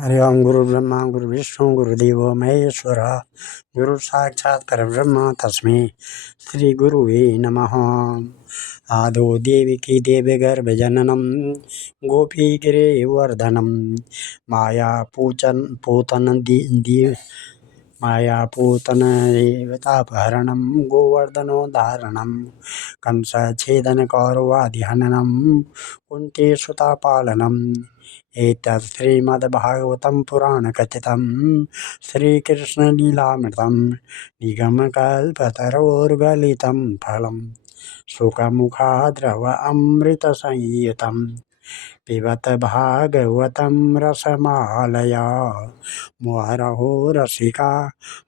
हरि ओम गुरु ब्रह्मा गुरु विष्णु गुरुदेव महेश्वर गुरु साक्षात् परब्रह्म तस्मै श्री गुरुवे नमः। आदो देवकी देवगर्भजननं गोपीगिरिवर्धनं मायापूतन देवतापहरणं गोवर्धनोद्धारणं कंसच्छेदनकौरवादिहननं कुन्तीसुतापालनम् एतत् श्रीमद्भागवतं पुराणकथितं श्रीकृष्णलीलामृतं निगमकल्पतरोर्गलितं फलं सुखमुखाद्रव अमृतसंयुतं पिबत भागवतं रसमालया मुहुरहो रसिका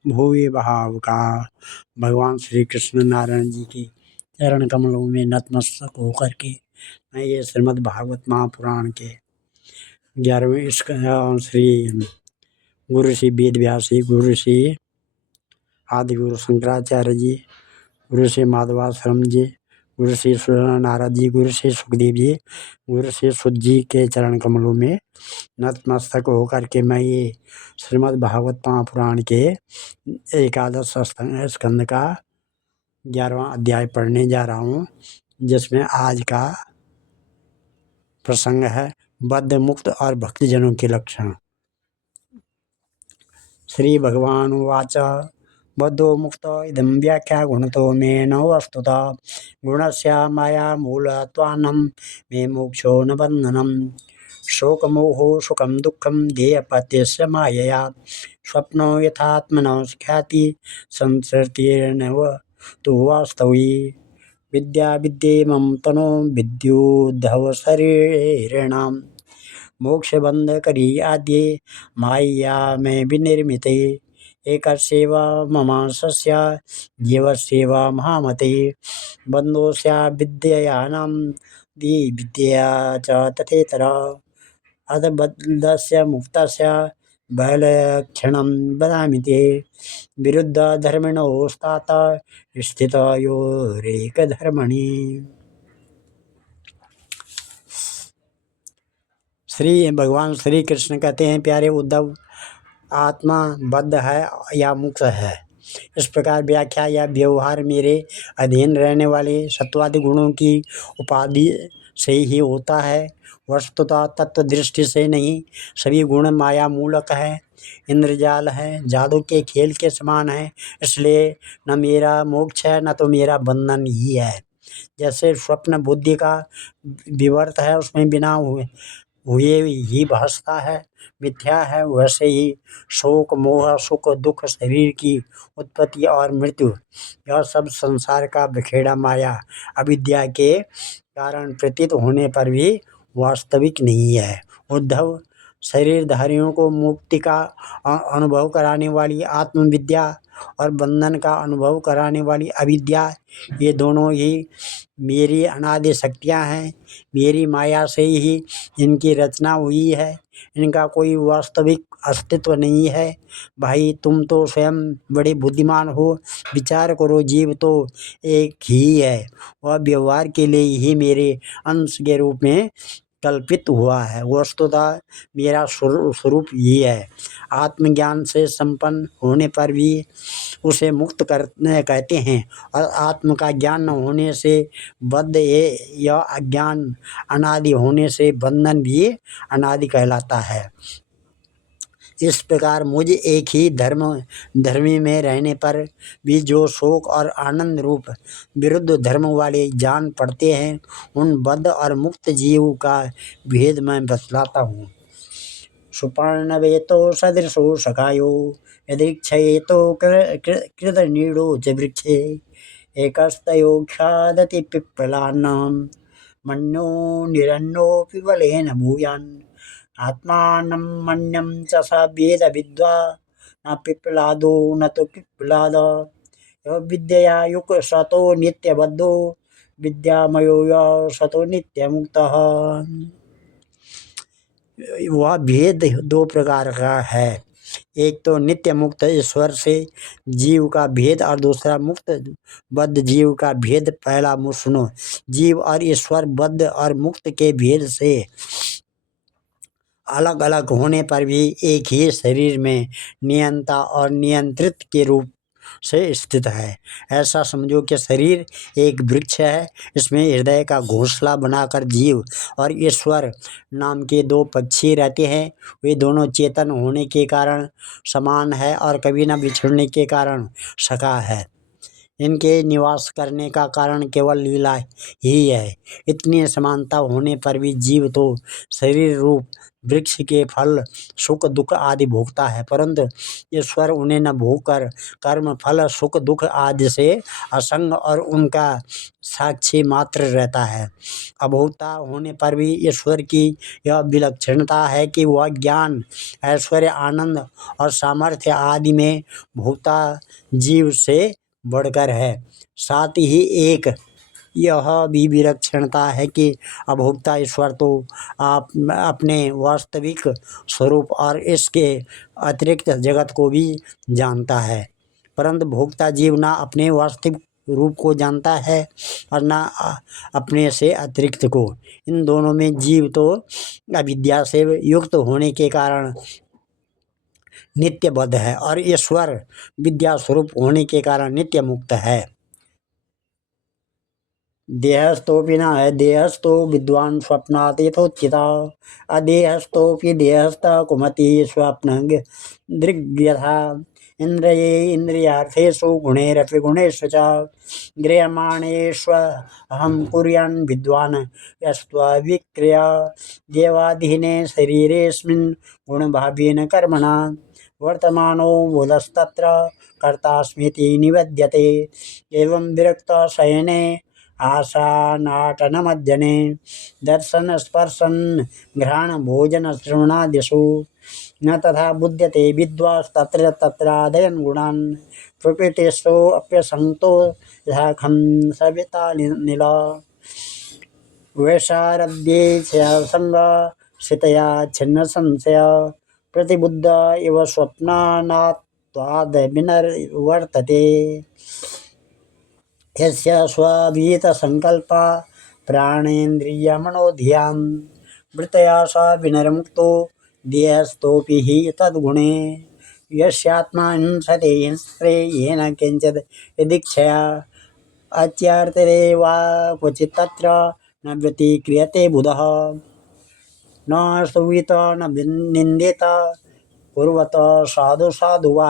भुवि भावुका। भगवान श्री कृष्ण नारायण जी की चरण कमलों में नतमस्तक होकर के मैं ये श्रीमद् भागवत महापुराण के 11वें श्री गुरु श्री वेद व्यास जी, गुरु श्री आदि गुरु शंकराचार्य जी, गुरु श्री माधवाश्रम जी, गुरु श्री नारद जी, गुरु श्री सुखदेव जी, गुरु श्री सुध जी के चरण कमलों में नतमस्तक होकर के मैं ये श्रीमद् भागवत महापुराण के 11 स्कंद का 11वां अध्याय पढ़ने जा रहा हूँ, जिसमें आज का प्रसंग है बद्ध मुक्त और भक्तजनों के लक्षण। श्री भगवान उवाच बद्धो मुक्तो इदं व्याख्या गुणतो मे न वस्तुतः गुणस्य माया मूलत्वान्नं मे मोक्षो न बन्धनं शोकमोहो सुखं दुःखं ध्येयपत्यस्य मायया स्वप्नो यथात्मनो ख्याति संसृतिर्नव तु वास्तवी विद्या विद्येमं तनो विद्युद्धव शरीरिणां मोक्ष बंध करी आद्ये माया में विनिर्मिते एकस्यैव ममांसस्य जीवस्यैव महामते बन्धोऽस्य विद्ययानां दी विद्या च तथेतरा अधबद्धस्य मुक्तस्य बलक्षणं वदामि ते विरुद्ध धर्मिणोस्तात स्थितयोरेकधर्मणि। श्री भगवान श्री कृष्ण कहते हैं, प्यारे उद्धव, आत्मा बद्ध है या मुक्त है, इस प्रकार व्याख्या या व्यवहार मेरे अधीन रहने वाले सत्वादि गुणों की उपाधि से ही होता है। वस्तुतः तत्व दृष्टि से नहीं। सभी गुण माया मूलक है, इंद्रजाल है, जादू के खेल के समान है। इसलिए न मेरा मोक्ष है न तो मेरा बंधन ही है। जैसे स्वप्न बुद्धि का विवर्त है, उसमें बिना हुए ही भासता है, मिथ्या है, वैसे ही शोक मोह सुख दुख शरीर की उत्पत्ति और मृत्यु यह सब संसार का बखेड़ा माया अविद्या के कारण प्रतीत होने पर भी वास्तविक नहीं है। उद्धव, शरीरधारियों को मुक्ति का अनुभव कराने वाली आत्मविद्या और बंधन का अनुभव कराने वाली अविद्या, ये दोनों ही मेरी अनादि शक्तियाँ हैं। मेरी माया से ही इनकी रचना हुई है, इनका कोई वास्तविक अस्तित्व नहीं है। भाई, तुम तो स्वयं बड़े बुद्धिमान हो, विचार करो, जीव तो एक ही है, वह व्यवहार के लिए ही मेरे अंश के रूप में कल्पित हुआ है। वस्तुतः मेरा स्वरूप ही है। आत्मज्ञान से संपन्न होने पर भी उसे मुक्त करने कहते हैं, और आत्म का ज्ञान न होने से बद्ध यह अज्ञान अनादि होने से बंधन भी अनादि कहलाता है। इस प्रकार मुझ एक ही धर्मी में रहने पर भी जो शोक और आनंद रूप विरुद्ध धर्म वाले जान पड़ते हैं, उन बद्ध और मुक्त जीव का भेद मैं बतलाता हूँ। सुपर्णवेतो सदृशो सखायो यदृक्षयेतो कृतनीडो च वृक्षे एकस्तयोख्यादति पिप्पलानां मन्यो निरन्योऽपि बलेन भूयान् आत्मानं मन्यं च स वेद विद्वा न पिप्पलादो न तो पिप्पलाद यो विद्यया युक् सतो नित्यबद्धो विद्यामयो य सतो नित्यमुक्तः। वह भेद दो प्रकार का है, एक तो नित्य मुक्त ईश्वर से जीव का भेद और दूसरा मुक्त बद्ध जीव का भेद। पहला सुनो, जीव और ईश्वर बद्ध और मुक्त के भेद से अलग अलग होने पर भी एक ही शरीर में नियंता और नियंत्रित के रूप से स्थित है। ऐसा समझो कि शरीर एक वृक्ष है, इसमें हृदय का घोंसला बनाकर जीव और ईश्वर नाम के दो पक्षी रहते हैं। वे दोनों चेतन होने के कारण समान है और कभी न बिछड़ने के कारण सखा है। इनके निवास करने का कारण केवल लीला ही है। इतनी समानता होने पर भी जीव तो शरीर रूप वृक्ष के फल सुख दुख आदि भोगता है, परंतु ईश्वर उन्हें न भोगकर कर्म फल सुख दुख आदि से असंग और उनका साक्षी मात्र रहता है। अभोक्ता होने पर भी ईश्वर की यह विलक्षणता है कि वह ज्ञान ऐश्वर्य आनंद और सामर्थ्य आदि में भोक्ता जीव से बढ़कर है। साथ ही एक यह भी विलक्षणता है कि अभोक्ता ईश्वर तो आप अपने वास्तविक स्वरूप और इसके अतिरिक्त जगत को भी जानता है, परंतु भोक्ता जीव ना अपने वास्तविक रूप को जानता है और ना अपने से अतिरिक्त को। इन दोनों में जीव तो अविद्या से युक्त होने के कारण नित्यबद्ध है और ईश्वर विद्या स्वरूप होने के कारण नित्य मुक्त है। देहस्थोपि न है देहस्थो विद्वान स्वप्नातीतोच्चिता अदेहस्थोपि देहस्थ कुमति स्वप्न दृग्यथा इंद्रिये इंद्रियार्थेषु गुणैरपि गुणेषु च गृह्यमाणेष्वहं कुर्यान् विद्वान् यस्त्वविक्रिया देवाधीने शरीरेऽस्मिन् गुणभावेन कर्मणा वर्तमानो बोधस्तत्र कर्तास्मीति निवेद्यते। एवं विरक्त शयने आशानाटनमज्जने दर्शन स्पर्शन घ्राण भोजन श्रवणादिषु न तथा बुध्यते विद्वांस्तत्र तत्रादयन् गुणान् प्रकृतिस्थो अप्यसंतो यथाखं सवितानिल वैशारद्येच्छसंग शितया छिन्न संशय प्रतिबुद्ध इव स्वप्नानात्वाद् विनिर्वर्तते। यस्य स्वविहितसंकल्पा प्राणेन्द्रियमनोधियां वृत्तया स विनिर्मुक्तो देहस्थोऽपि हि तद्गुणे यस्यात्मा हिंसते हिंस्रे येन किंचित् यदीक्षया अच्यार्तिरे वा क्वचित् तत्र न व्यतिक्रियते बुधः न स्तुयेत न निन्देत कुर्वत साधु साधु वा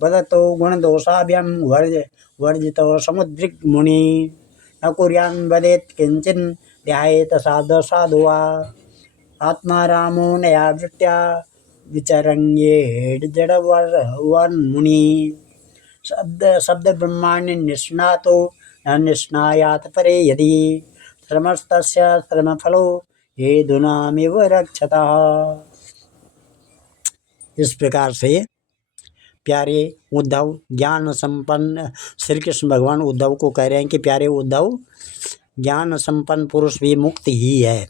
वदतो गुणदोषाभ्यां वर्जितो समुद्रिक्मुनि न कुर्यान् वदेत् किंचिन् ध्यायेत साधु साधु वा आत्मारामो नया वृत्त्या विचरण्येड जडवर्वन्मुनि शब्द ब्रह्माण्य निष्णातो न निष्णायात परे यदि श्रमस्तस्य श्रमफलो हेतुनामिव रक्षतः। इस प्रकार से प्यारे उद्धव ज्ञान संपन्न श्री कृष्ण भगवान उद्धव को कह रहे हैं कि प्यारे उद्धव ज्ञान संपन्न पुरुष भी मुक्त ही है।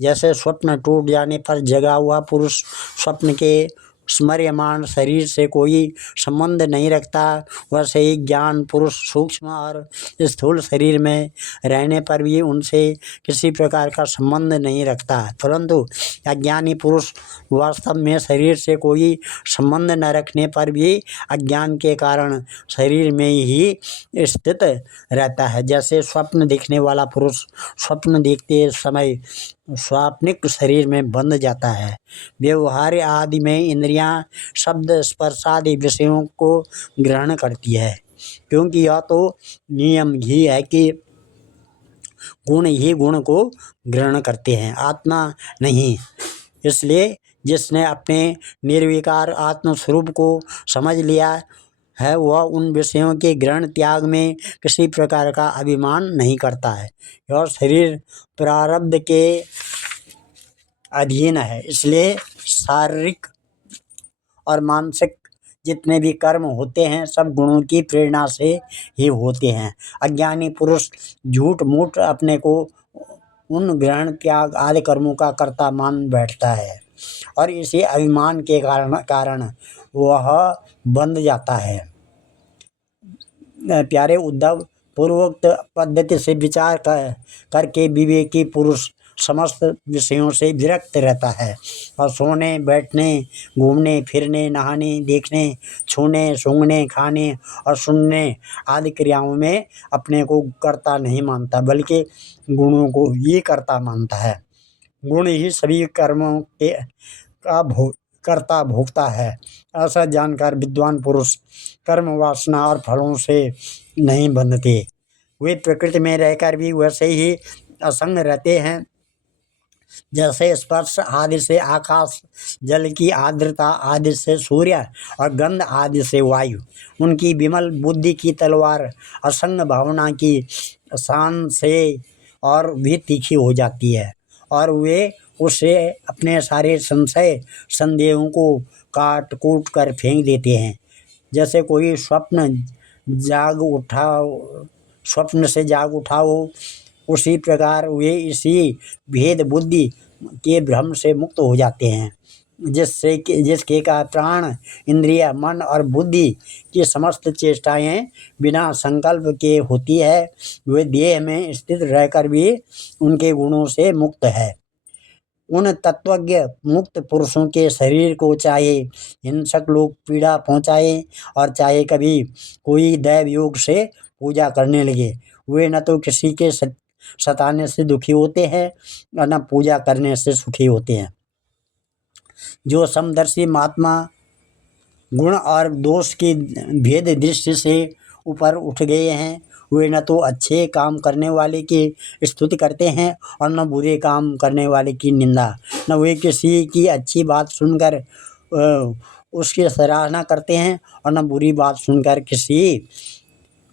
जैसे स्वप्न टूट जाने पर जगा हुआ पुरुष स्वप्न के स्मर्यमान शरीर से कोई संबंध नहीं रखता, वैसे ही ज्ञान पुरुष सूक्ष्म और स्थूल शरीर में रहने पर भी उनसे किसी प्रकार का संबंध नहीं रखता, परंतु अज्ञानी पुरुष वास्तव में शरीर से कोई संबंध न रखने पर भी अज्ञान के कारण शरीर में ही स्थित रहता है। जैसे स्वप्न देखने वाला पुरुष स्वप्न देखते समय स्वाप्निक शरीर में बंध जाता है। व्यवहार आदि में इंद्रियां शब्द स्पर्श आदि विषयों को ग्रहण करती है, क्योंकि यह तो नियम ही है कि गुण ही गुण को ग्रहण करते हैं, आत्मा नहीं। इसलिए जिसने अपने निर्विकार आत्म स्वरूप को समझ लिया है वह उन विषयों के ग्रहण त्याग में किसी प्रकार का अभिमान नहीं करता है। यह शरीर प्रारब्ध के अधीन है, इसलिए शारीरिक और मानसिक जितने भी कर्म होते हैं सब गुणों की प्रेरणा से ही होते हैं। अज्ञानी पुरुष झूठ मूठ अपने को उन ग्रहण त्याग आदि कर्मों का कर्ता मान बैठता है और इसी अभिमान के कारण वह बंध जाता है। प्यारे उद्धव पूर्वोक्त पद्धति से विचार करके विवेकी पुरुष समस्त विषयों से विरक्त रहता है और सोने, बैठने, घूमने फिरने, नहाने, देखने, छूने, सूंघने, खाने और सुनने आदि क्रियाओं में अपने को कर्ता नहीं मानता, बल्कि गुणों को ही कर्ता मानता है। गुण ही सभी कर्मों के का कर्ता भोगता है। ऐसा जानकर विद्वान पुरुष कर्म वासना और फलों से नहीं बंधते। वे प्रकृति में रहकर भी वैसे ही असंग रहते हैं, जैसे स्पर्श आदि से आकाश, जल की आर्द्रता आदि से सूर्य और गंध आदि से वायु। उनकी विमल बुद्धि की तलवार असंग भावना की शान से और भी तीखी हो जाती है और वे उससे अपने सारे संशय संदेहों को काट कूट कर फेंक देते हैं। जैसे कोई स्वप्न से जाग उठा हो, उसी प्रकार वे इसी भेद बुद्धि के भ्रम से मुक्त हो जाते हैं, जिसके का प्राण, इंद्रिय, मन और बुद्धि की समस्त चेष्टाएं बिना संकल्प के होती है। वे देह में स्थित रहकर भी उनके गुणों से मुक्त है। उन तत्वज्ञ मुक्त पुरुषों के शरीर को चाहे हिंसक लोग पीड़ा पहुँचाए और चाहे कभी कोई दैव योग से पूजा करने लगे, वे न तो किसी के सताने से दुखी होते हैं और न पूजा करने से सुखी होते हैं। जो समदर्शी महात्मा गुण और दोष की भेद दृष्टि से ऊपर उठ गए हैं, वे न तो अच्छे काम करने वाले की स्तुति करते हैं और न बुरे काम करने वाले की निंदा। न वे किसी की अच्छी बात सुनकर उसकी सराहना करते हैं और न बुरी बात सुनकर किसी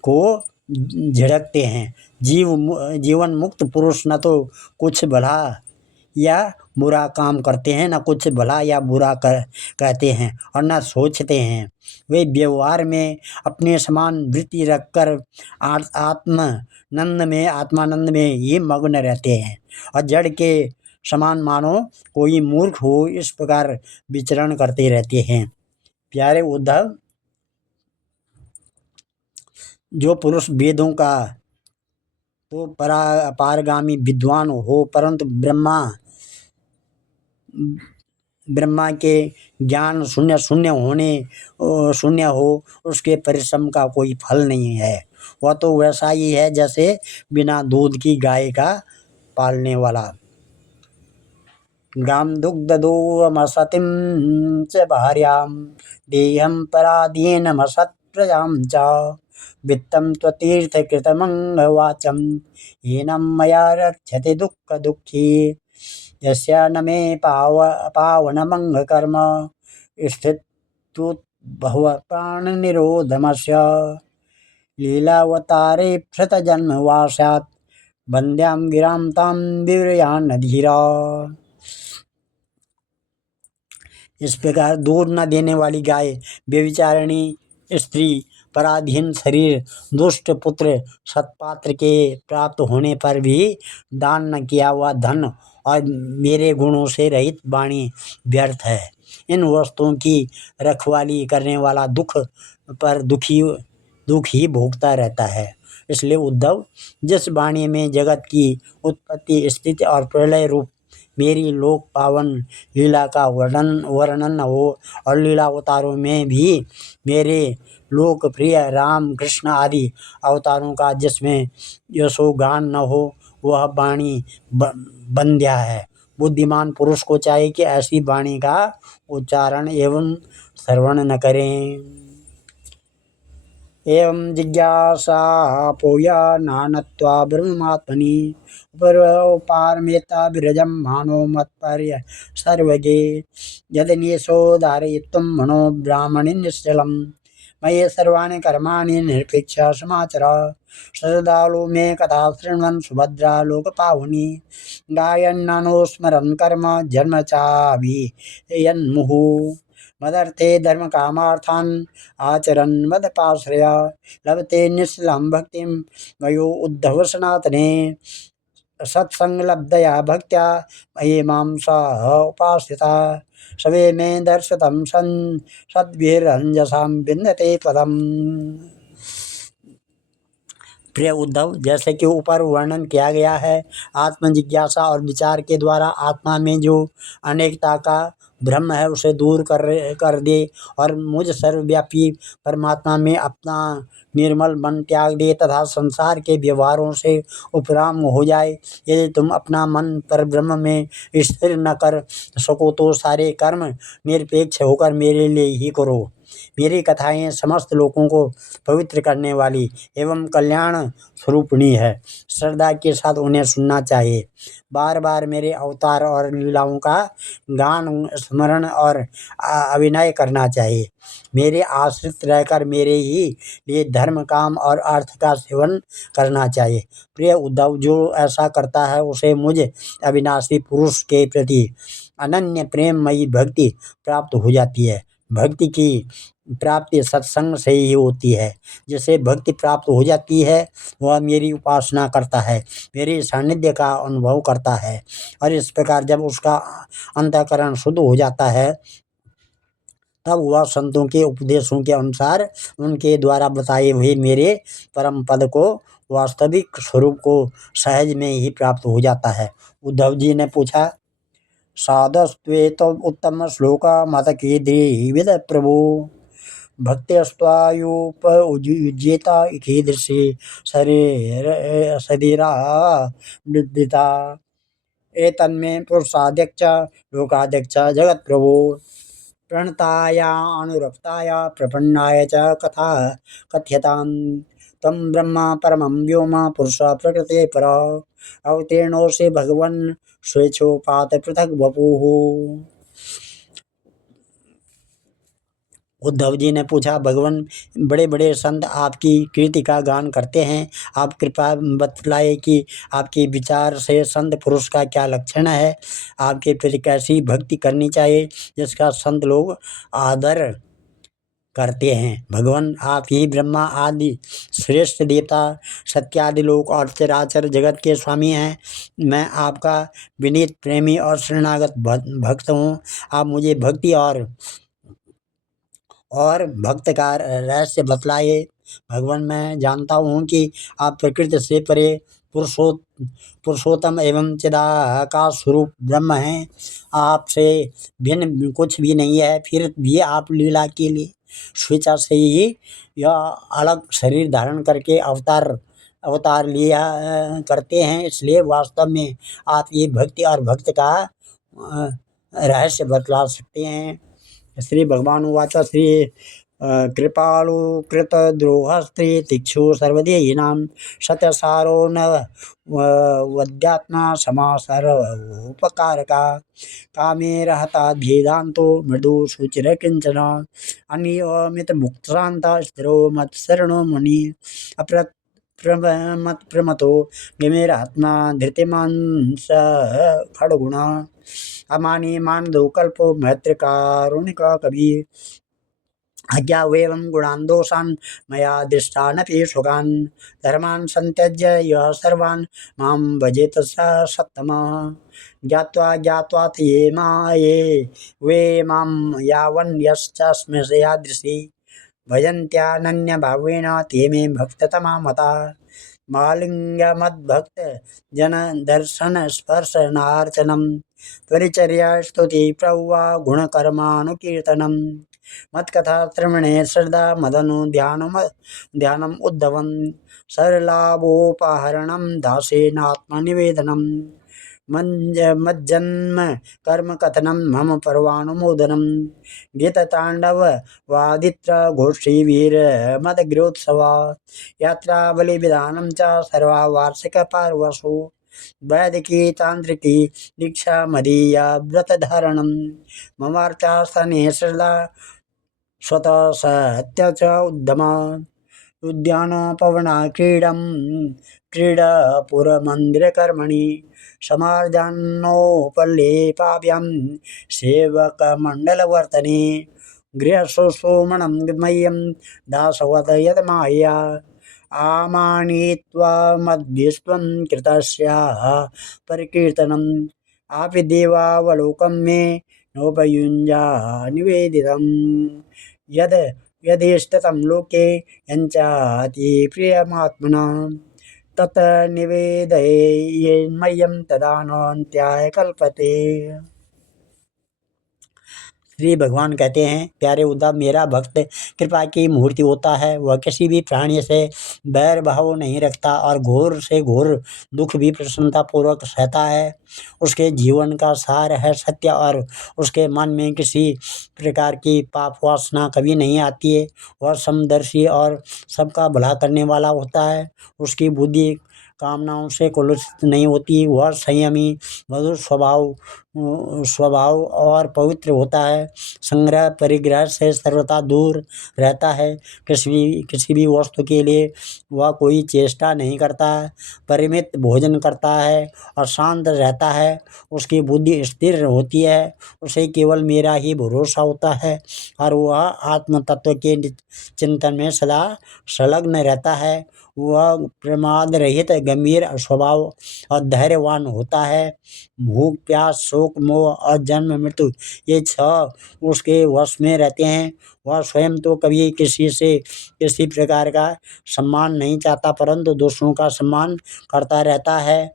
को झिड़कते हैं। जीवन मुक्त पुरुष न तो कुछ भला या बुरा काम करते हैं, न कुछ भला या बुरा कहते हैं और न सोचते हैं। वे व्यवहार में अपने समान वृत्ति रखकर आत्मानंद में ही मग्न रहते हैं और जड़ के समान मानो कोई मूर्ख हो, इस प्रकार विचरण करते रहते हैं। प्यारे उद्धव, जो पुरुष वेदों का तो पारगामी विद्वान हो, परंतु ब्रह्मा के ज्ञान शून्य हो, उसके परिश्रम का कोई फल नहीं है। वह तो वैसा ही है जैसे बिना दूध की गाय का पालने वाला। गाम दुग्धदोमसतिं च भार्यां देहं पराधीनमसत् प्रजां च वित्तं त्वतीर्थकृतमङ्गवाचं हीनं मया रक्षते दुःखी यस्य न मे पावनमङ्गकर्म स्थित्युद्भवप्राणनिरोधमस्य लीलावतारे क्षतजन्मवासात् वन्द्यां गिरां तां विव्रयान्नधीरा। इस प्रकार दूध न देने वाली गाय, व्यभिचारिणी स्त्री, पराधीन शरीर, दुष्ट पुत्र, सत्पात्र के प्राप्त होने पर भी दान न किया हुआ धन और मेरे गुणों से रहित वाणी व्यर्थ है। इन वस्तुओं की रखवाली करने वाला दुख पर दुख ही भोगता रहता है। इसलिए उद्धव, जिस वाणी में जगत की उत्पत्ति, स्थिति और प्रलय रूप मेरी लोक पावन लीला का वर्णन हो और लीला अवतारों में भी मेरे लोकप्रिय राम कृष्ण आदि अवतारों का जिसमें यशोगान न हो, वह वाणी बंध्या है। बुद्धिमान पुरुष को चाहिए कि ऐसी वाणी का उच्चारण एवं श्रवण न करें। एवं जिज्ञासा पोया नानत्वा ब्रह्मात्मनि पारमेता विरजं मानो मत्पर्य सर्वगे यदनीशोदारयित्वं मनो ब्राह्मणि निश्चलम् मये सर्वाणि कर्माणि निरपेक्ष समाचर श्रद्धालु मे कथा शृण्वन् सुभद्रा लोकपावनी गायन्नानुस्मरन् कर्म जन्म चाभियन्मुहुः मदर्थे धर्म कामार्थान् आचरन् मदपाश्रय लभते निश्चलां भक्तिं मयो उद्धव सनातने सत्संगलब्धया भक्त्या मयि मां सह उपासिता सवे मे दर्शितं सन् सद्भिरञ्जसां विन्दते पदम्। प्रिय उद्धव, जैसे कि ऊपर वर्णन किया गया है, आत्मजिज्ञासा और विचार के द्वारा आत्मा में जो अनेकता का भ्रम है उसे दूर कर दे और मुझ सर्वव्यापी परमात्मा में अपना निर्मल मन त्याग दे तथा संसार के व्यवहारों से उपराम हो जाए। यदि तुम अपना मन पर ब्रह्म में स्थिर न कर सको तो सारे कर्म निरपेक्ष होकर मेरे लिए ही करो। मेरी कथाएं समस्त लोगों को पवित्र करने वाली एवं कल्याण स्वरूपिणी है। श्रद्धा के साथ उन्हें सुनना चाहिए। बार बार मेरे अवतार और लीलाओं का गान, स्मरण और अभिनय करना चाहिए। मेरे आश्रित रहकर मेरे ही लिए धर्म, काम और अर्थ का सेवन करना चाहिए। प्रिय उद्धव, जो ऐसा करता है उसे मुझ अविनाशी पुरुष के प्रति अनन्य प्रेममयी भक्ति प्राप्त हो जाती है। भक्ति की प्राप्ति सत्संग से ही होती है। जिसे भक्ति प्राप्त हो जाती है वह मेरी उपासना करता है, मेरे सानिध्य का अनुभव करता है और इस प्रकार जब उसका अंतःकरण शुद्ध हो जाता है तब वह संतों के उपदेशों के अनुसार उनके द्वारा बताए हुए मेरे परम पद को, वास्तविक स्वरूप को सहज में ही प्राप्त हो जाता है। उद्धव जी ने पूछा, साधस्त्वेत उत्तम श्लोक मत कीदृ विद प्रभु भक्त्यस्त्वायुपयुज्येत कीदृशी शरीरा वृद्धिता एतन्मे पुरुषाध्यक्ष लोकाध्यक्ष जगत प्रभु प्रणताय अनुरक्ताय प्रपन्नाय च कथा कथ्यतां तम ब्रह्म परमं व्योम पुरुष प्रकृते पर अवतीर्णोऽसि भगवन् स्वेच्छोपात पृथक वपुः। उद्धव जी ने पूछा, भगवान, बड़े बड़े संत आपकी कीर्ति का गान करते हैं। आप कृपा बतलाए कि आपके विचार से संत पुरुष का क्या लक्षण है, आपके प्रति कैसी भक्ति करनी चाहिए जिसका संत लोग आदर करते हैं। भगवान, आप ही ब्रह्मा आदि श्रेष्ठ देवता, सत्यादि लोक और चराचर जगत के स्वामी हैं। मैं आपका विनीत प्रेमी और शरणागत भक्त हूँ। आप मुझे भक्ति और भक्त का रहस्य बतलाए। भगवान, मैं जानता हूँ कि आप प्रकृति से परे पुरुषोत्तम एवं चिदाकाश स्वरूप ब्रह्म हैं। आपसे भिन्न कुछ भी नहीं है, फिर भी आप लीला के लिए स्वेच्छा से ही यह अलग शरीर धारण करके अवतार लिया करते हैं। इसलिए वास्तव में आप ये भक्ति और भक्त का रहस्य बतला सकते हैं। श्री भगवान उवाच, श्री कृपालु कृत द्रोहस्त्री तिक्षु सर्वदेहिनां सत्यसारो न वद्यात्मा समासर उपकारका कामे रहता भेदांतो मृदु सुचिर किंचन अनियमित मुक्तांता स्थिरो मत शरणो मुनि अप्रत प्रमतो गमेरात्मा धृतिमान स खड़गुणा अमानी मान दो कल्पो मैत्र कारुणिका कवि अज्ञा एवं गुणान् दोषान् मया दृष्टानपि सुखान् धर्मान् संत्यज्य यः सर्वान् मां भजेत स सत्तमः ज्ञात्वा ज्ञात्वाथ ये वे मां यावन्यश्चास्मि यादृशी भजन्त्यानन्यभावेन ते मे भक्ततमा मता मालिंगमद्भक्त जन दर्शन स्पर्शनार्चनम परिचर्या स्तुति प्रभुवा गुणकर्मानुकीर्तनम मत्कथा श्रवणे श्रद्धा मदनु ध्यानम उद्धवम सरलाभोपहरणम दासेनात्मनिवेदनम मज्जन्म कर्म कथनम मम पर्वानुमोदनम गीततांडव वादित्र गोष्ठी वीर मदगृहोत्सवा यात्रा बलि विधानम च सर्वा वार्षिक पार्वसु वैदिकी तांत्रिकी दीक्षा मदीया व्रत धारणम ममार्चास्थने श्रद्धा स्वतः सत्य च उद्यम उद्यान पवना क्रीडापुरमन्दिर कर्मणि समार्जनोपलेपाभ्यां सेवकमण्डलवर्तने गृहसुमणं मह्यं दासवत यदमाया आमानीत्वा मद्विश्वं कृतस्याः परिकीर्तनम् आपि देवावलोकं मे नोपयुञ्जा निवेदितं यद् यदेष्टतं लोके यञ्चाति प्रियमात्मना तत् निवेदयेन्मय्यं तदानन्त्याय कल्पते। श्री भगवान कहते हैं, प्यारे उद्धव, मेरा भक्त कृपा की मूर्ति होता है। वह किसी भी प्राणी से बैर भाव नहीं रखता और घोर से घोर दुख भी प्रसन्नता पूर्वक सहता है। उसके जीवन का सार है सत्य और उसके मन में किसी प्रकार की पाप वासना कभी नहीं आती है। वह समदर्शी और सबका भला करने वाला होता है। उसकी बुद्धि कामनाओं से कलुषित नहीं होती। वह संयमी, मधुर स्वभाव और पवित्र होता है। संग्रह परिग्रह से सर्वथा दूर रहता है। किसी भी वस्तु के लिए वह कोई चेष्टा नहीं करता है। परिमित भोजन करता है और शांत रहता है। उसकी बुद्धि स्थिर होती है। उसे केवल मेरा ही भरोसा होता है और वह आत्म तत्व के चिंतन में सदा संलग्न रहता है। वह प्रमाद रहित, गंभीर स्वभाव और धैर्यवान होता है। भूख, प्यास, शोक, मोह और जन्म मृत्यु, ये 6 उसके वश में रहते हैं। वह स्वयं तो कभी किसी से किसी प्रकार का सम्मान नहीं चाहता, परंतु दूसरों का सम्मान करता रहता है।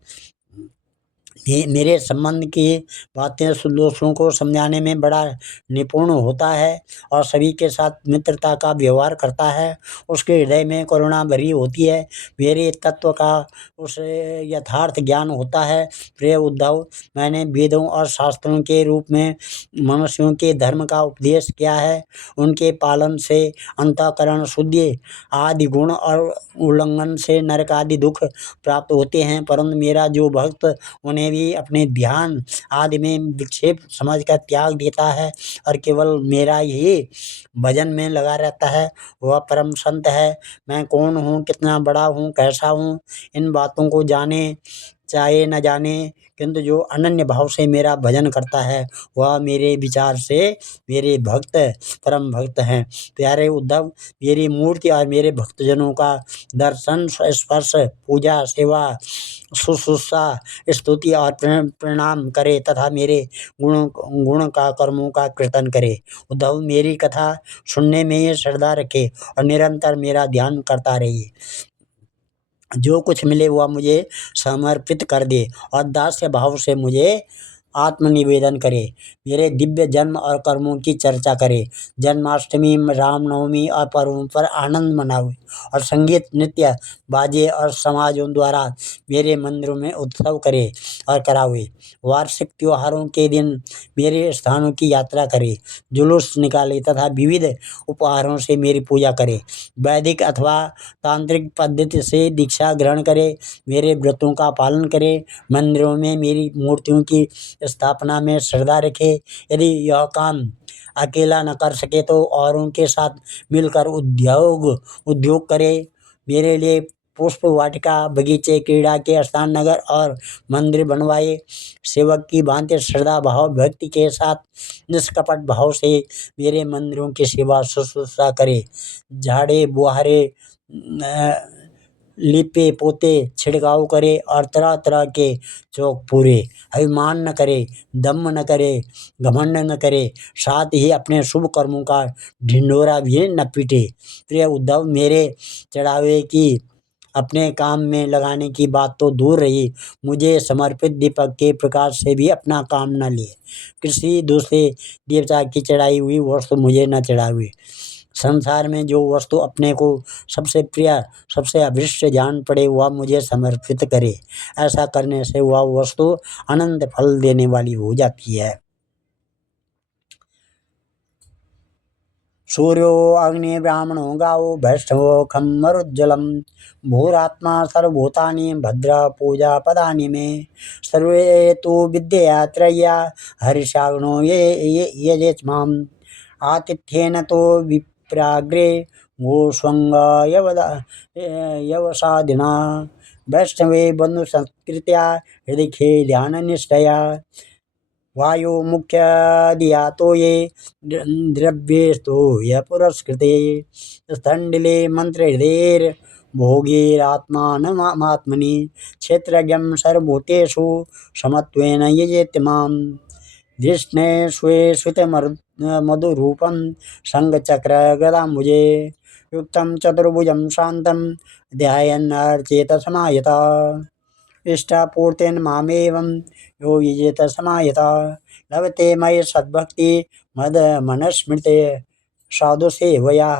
मेरे संबंध की बातें दूसरों को समझाने में बड़ा निपुण होता है और सभी के साथ मित्रता का व्यवहार करता है। उसके हृदय में करुणा भरी होती है। मेरे तत्व का उसे यथार्थ ज्ञान होता है। प्रिय उद्धव, मैंने वेदों और शास्त्रों के रूप में मनुष्यों के धर्म का उपदेश किया है। उनके पालन से अंतःकरण शुद्धि आदि गुण और उल्लंघन से नरक आदि दुख प्राप्त होते हैं, परंतु मेरा जो भक्त उन्हें भी अपने ध्यान आदि में विक्षेप समझकर त्याग देता है और केवल मेरा ही भजन में लगा रहता है, वह परम संत है। मैं कौन हूँ, कितना बड़ा हूँ, कैसा हूँ, इन बातों को जाने चाहे न जाने, किंतु जो अनन्य भाव से मेरा भजन करता है वह मेरे विचार से मेरे भक्त परम भक्त हैं। प्यारे उद्धव, मेरी मूर्ति और मेरे भक्तजनों का दर्शन, स्पर्श, पूजा, सेवा, शुश्रूषा, स्तुति और प्रणाम करे तथा मेरे गुण का कर्मों का कीर्तन करे। उद्धव, मेरी कथा सुनने में ये श्रद्धा रखे और निरंतर मेरा ध्यान करता रहिए। जो कुछ मिले वह मुझे समर्पित कर दे और दास्य भाव से मुझे आत्मनिवेदन करे। मेरे दिव्य जन्म और कर्मों की चर्चा करे। जन्माष्टमी, रामनवमी और पर्वों पर आनंद मनावे और संगीत, नृत्य, बाजे और समाजों द्वारा मेरे मंदिरों में उत्सव करे और करावे। वार्षिक त्योहारों के दिन मेरे स्थानों की यात्रा करे, जुलूस निकाले तथा विविध उपहारों से मेरी पूजा करे। वैदिक अथवा तांत्रिक पद्धति से दीक्षा ग्रहण करे। मेरे व्रतों का पालन करे। मंदिरों में मेरी मूर्तियों की स्थापना में श्रद्धा रखे। यदि यह काम अकेला न कर सके तो औरों के साथ मिलकर उद्योग करे। मेरे लिए पुष्प वाटिका, बगीचे, क्रीड़ा के स्थान, नगर और मंदिर बनवाए। सेवक की भांति श्रद्धा भाव भक्ति के साथ निष्कपट भाव से मेरे मंदिरों की सेवा शुश्रूषा करे। झाड़े बुहारे, लिपे पोते, छिड़काव करे और तरह तरह के चौक पूरे। अभिमान न करे, दम्भ न करे, घमंड न करे, साथ ही अपने शुभ कर्मों का ढिंढोरा भी न पीटे। प्रिय उद्धव, मेरे चढ़ावे की अपने काम में लगाने की बात तो दूर रही, मुझे समर्पित दीपक के प्रकाश से भी अपना काम न ले। किसी दूसरे देवता की चढ़ाई हुई वस्तु मुझे न चढ़ावे। संसार में जो वस्तु अपने को सबसे प्रिय, सबसे अभिष्ट जान पड़े वह मुझे समर्पित करे। ऐसा करने से वह वस्तु अनंत फल देने वाली हो जाती है। सूर्यो अग्नि ब्राह्मणो गावो वैष्णवो खं मरुज्ज्वलम् भूरात्मा सर्वभूतानि भद्र पूजा पदानि मे सर्वे तु विद्यया त्रय्या हरिशाग्नो ये यजेत माम् आतिथ्येन तो विप्राग्रे गोस्वंग यवसादिना वैष्णवे बंधुसंस्कृत्या हृदि ध्यान निष्ठया वायु मुख्य दिया तो ये द्रव्ये तो यह पुरस्कृते स्थंडिले मंत्र हृदय भोगीरात्मानमात्मनि क्षेत्रज्ञं सर्वभूतेषु समत्वेन यजेति माम् धृष्णे स्वे श्रुत मधुरूपं संगचक्र गदाम्बुजे युक्तं चतुर्भुजं शान्तं ध्यायन्नर्चेत समायता इष्टापूर्तेन मामेवं यो युजेत समायता लभते मयि सद्भक्ति मद मनस्मृते साधु सेवया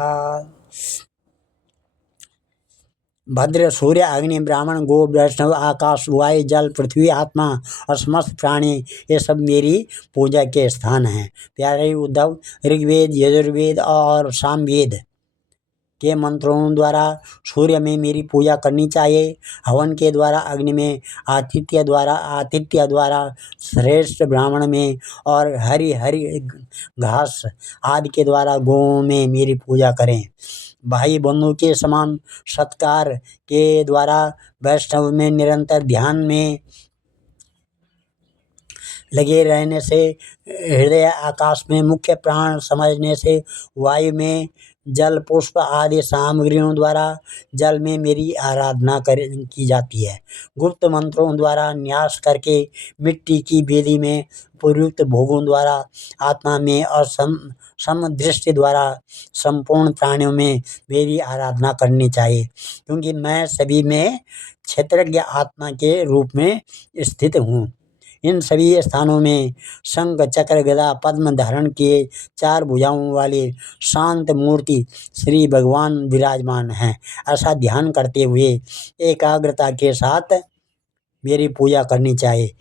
भद्र सूर्य अग्नि ब्राह्मण गो वैष्णव आकाश वायु जल पृथ्वी आत्मा और समस्त प्राणी ये सब मेरी पूजा के स्थान हैं। प्यारे उद्धव, ऋग्वेद यजुर्वेद और सामवेद के मंत्रों द्वारा सूर्य में मेरी पूजा करनी चाहिए। हवन के द्वारा अग्नि में, आतिथ्य द्वारा श्रेष्ठ ब्राह्मण में और हरि हरि घास आदि के द्वारा गौओं में मेरी पूजा करें। भाई बंधु के समान सत्कार के द्वारा वैष्णव में निरंतर ध्यान में लगे रहने से, हृदय आकाश में मुख्य प्राण समझने से, वायु में जल पुष्प आदि सामग्रियों द्वारा जल में मेरी आराधना की जाती है। गुप्त मंत्रों द्वारा न्यास करके मिट्टी की वेदी में उपयुक्त भोगों द्वारा आत्मा में और समदृष्टि द्वारा संपूर्ण प्राणियों में मेरी आराधना करनी चाहिए, क्योंकि मैं सभी में क्षेत्रज्ञ आत्मा के रूप में स्थित हूँ। इन सभी स्थानों में शंख चक्र गदा पद्म धारण किए 4 भुजाओं वाले शांत मूर्ति श्री भगवान विराजमान हैं। ऐसा ध्यान करते हुए एकाग्रता के साथ मेरी पूजा करनी चाहिए।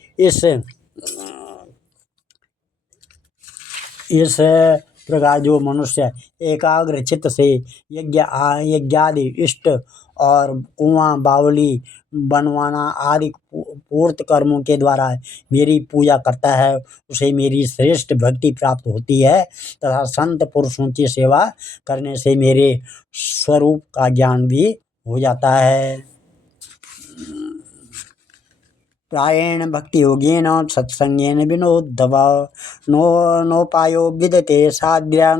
इस प्रकार जो मनुष्य एकाग्र चित्त से यज्ञादि इष्ट और कुआं बावली बनवाना आदि पूर्त कर्मों के द्वारा मेरी पूजा करता है, उसे मेरी श्रेष्ठ भक्ति प्राप्त होती है तथा संत पुरुषों की सेवा करने से मेरे स्वरूप का ज्ञान भी हो जाता है। प्रायेण भक्ति योगेन सत्संगेन विनोद्धव नोपायो विदते साध्यां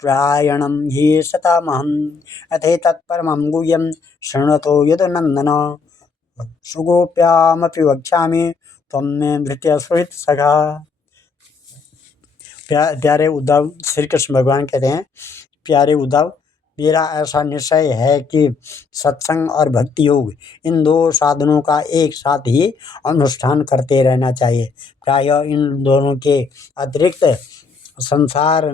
प्रायणं हि सतामहम् अथेतत्परमं गुह्यं शृण्वतो यदुनन्दन सुगोप्यामपि वक्ष्यामि त्वं मे भृत्य सुहृत् सखा। प्यारे उद्धव, श्री कृष्ण भगवान कहते हैं, प्यारे उद्धव, मेरा ऐसा निश्चय है कि सत्संग और भक्ति योग इन 2 साधनों का एक साथ ही अनुष्ठान करते रहना चाहिए। प्रायः इन दोनों के अतिरिक्त संसार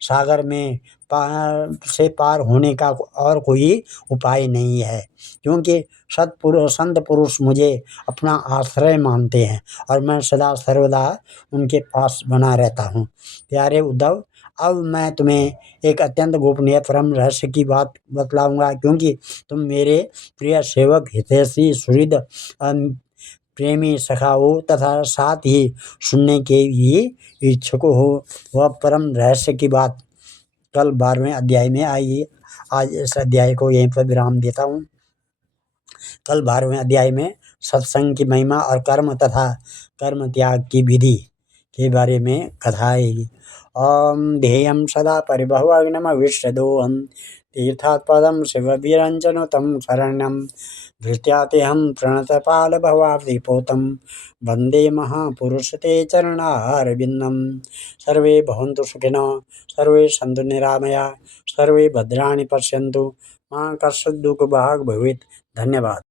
सागर में पार होने का और कोई उपाय नहीं है, क्योंकि संत पुरुष मुझे अपना आश्रय मानते हैं और मैं सदा सर्वदा उनके पास बना रहता हूँ। प्यारे उद्धव, अब मैं तुम्हें एक अत्यंत गोपनीय परम रहस्य की बात बतलाऊंगा, क्योंकि तुम मेरे प्रिय सेवक, हितैषी, सुहृद, प्रेमी सखा हो तथा साथ ही सुनने के भी इच्छुक हो। वह परम रहस्य की बात कल 12वें अध्याय में आएगी। आज इस अध्याय को यहीं पर विराम देता हूँ। कल 12वें अध्याय में सत्संग की महिमा और कर्म तथा कर्म त्याग की विधि के बारे में कथा आएगी। ओम ध्येयं सदा परिभवाग्नमविष्टदोहं तीर्थात्पदं शिवविरञ्जनुतं शरणं भृत्यातेऽहं प्रणतपालभवाब्धिपोतं वन्दे महापुरुषते चरणारविन्दं। सर्वे भवन्तु सुखिनः, सर्वे सन्तु निरामया, सर्वे भद्राणि पश्यन्तु, मा कश्चित् दुःखभाग् भवेत्। धन्यवाद।